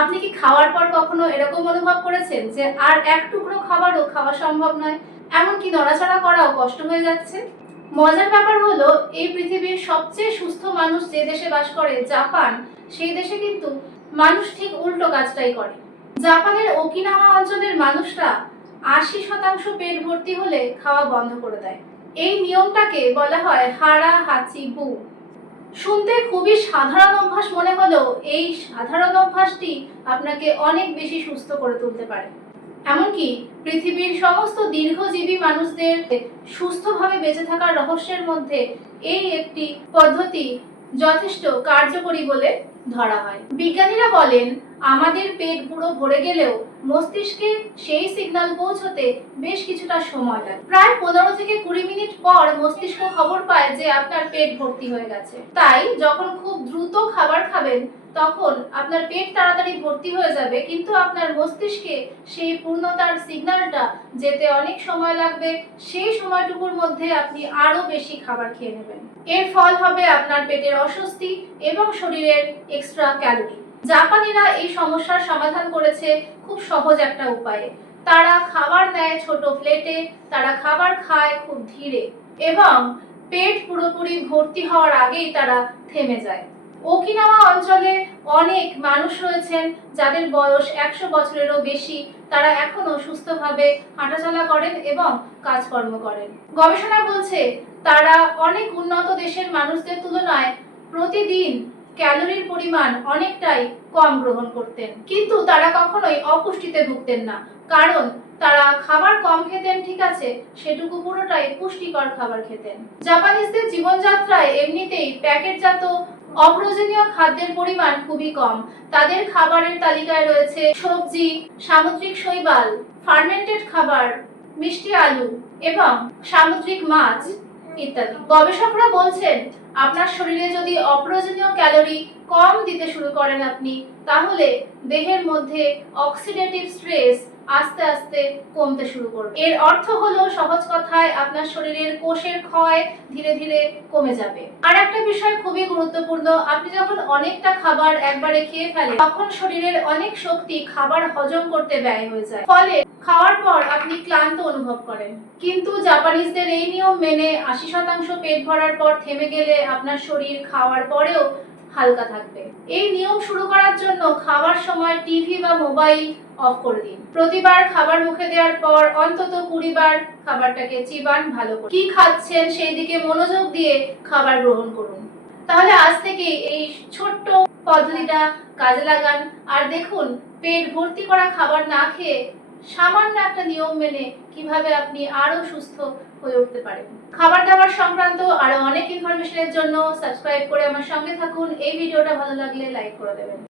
আপনি কি খাওয়ার পর কখনো এরকম অনুভব করেছেন যে আর এক টুকরো খাবারও খাওয়া সম্ভব নয়, এমনকি নড়াচড়া করাও কষ্ট হয়ে যাচ্ছে? মজার ব্যাপার হলো, এই পৃথিবীর সবচেয়ে সুস্থ মানুষ যে দেশে বাস করে, জাপান, সেই দেশে কিন্তু মানুষ ঠিক উল্টো কাজটাই করে। জাপানের ওকিনাওয়া অঞ্চলের মানুষরা 80% পেট ভর্তি হলে খাওয়া বন্ধ করে দেয়। এই নিয়মটাকে বলা হয় হারা হাচি বু। শুনতে খুবই সাধারণ অভ্যাস মনে হলেও এই সাধারণ অভ্যাসটি আপনাকে অনেক বেশি সুস্থ করে তুলতে পারে। এমনকি পৃথিবীর সমস্ত দীর্ঘজীবী মানুষদের সুস্থভাবে বেঁচে থাকার রহস্যের মধ্যে এই একটি পদ্ধতি যথেষ্ট কার্যকরী বলে ধরা হয়। বিজ্ঞানীরা বলেন, আমাদের পেট পুরো ভরে গেলেও মস্তিষ্কে সেই সিগন্যাল পৌঁছতে বেশ কিছুটা সময় লাগে। প্রায় 15 থেকে 20 মিনিট পর মস্তিষ্ক খবর পায় যে আপনার পেট ভর্তি হয়ে গেছে। তাই যখন খুব দ্রুত খাবার খাবেন তখন আপনার পেট তাড়াতাড়ি ভর্তি হয়ে যাবে, কিন্তু আপনার মস্তিষ্কে সেই পূর্ণতার সিগন্যালটা যেতে অনেক সময় লাগবে। সেই সময়টুকুর মধ্যে আপনি আরো বেশি খাবার খেয়ে নেবেন। এর ফল হবে আপনার পেটের অস্বস্তি এবং শরীরের এক্সট্রা ক্যালোরি। জাপানিরা এই সমস্যার সমাধান করেছে খুব সহজ একটা উপায়ে। তারা খাবার নেয় ছোট প্লেটে, তারা খাবার খায় খুব ধীরে এবং পেট পুরোপুরি ভর্তি হওয়ার আগেই তারা থেমে যায়। ওকিনাওয়া অঞ্চলে অনেক মানুষ রয়েছেন যাদের বয়স 100 বছরেরও বেশি। তারা এখনো সুস্থভাবে হাঁটাচলা করেন এবং কাজকর্ম করেন। গবেষণা বলছে তারা অনেক উন্নত দেশের মানুষদের তুলনায় প্রতিদিন ক্যালোরির পরিমাণ অনেকটাই কম গ্রহণ করতেন, কিন্তু তারা কখনোই অপুষ্টিতে ভুগতেন না। কারণ তারা খাবার কম খেতেন, ঠিক আছে, সেটুকু পুরোটাই পুষ্টিকর খাবার খেতেন। জাপানিজদের জীবনযাত্রায় এমনিতেই প্যাকেটজাত অপ্রয়োজনীয় খাদ্যের পরিমাণ খুবই কম। তাদের খাবারের তালিকায় রয়েছে সবজি, সামুদ্রিক শৈবাল, ফার্মেন্টেড খাবার, মিষ্টি আলু এবং সামুদ্রিক মাছ ইত্যাদি। গবেষকরা বলছেন, আপনার শরীরে যদি অপ্রয়োজনীয় ক্যালোরি কম দিতে শুরু করেন আপনি, তাহলে দেহের মধ্যে অক্সিডেটিভ স্ট্রেস আস্তে আস্তে কমতে শুরু করবে। এর অর্থ হলো, সহজ কথায়, আপনার শরীরের কোষের ক্ষয় ধীরে ধীরে কমে যাবে। আর একটা বিষয় খুবই গুরুত্বপূর্ণ, আপনি যখন অনেকটা খাবার একবারে খেয়ে ফেলেন তখন শরীরের অনেক শক্তি খাবার হজম করতে ব্যয় হয়ে যায়, ফলে খাওয়ার পর আপনি ক্লান্ত অনুভব করেন। কিন্তু জাপানিজদের এই নিয়ম মেনে 80% পেট ভরার পর থেমে গেলে আপনার শরীর খাওয়ার পরেও হালকা থাকবে। এই নিয়ম শুরু করার জন্য খাওয়ার সময় টিভি বা মোবাইল অফ করে দিন। প্রতিবার খাবার মুখে দেওয়ার পর অন্তত 20 বার খাবারটাকে চিবান ভালো করে। কি খাচ্ছেন সেই দিকে মনোযোগ দিয়ে খাবার গ্রহণ করুন। তাহলে আজ থেকে এই ছোট্ট পদ্ধতিটা কাজে লাগান আর দেখুন পেট ভর্তি করা খাবার না খেয়ে সামান্য একটা নিয়ম মেনে কিভাবে আপনি আরো সুস্থ হয়ে উঠতে পারেন। খাবার দাবার সংক্রান্ত আরো অনেক ইনফরমেশনের জন্য সাবস্ক্রাইব করে আমার সঙ্গে থাকুন। এই ভিডিওটা ভালো লাগলে লাইক করে দেবেন।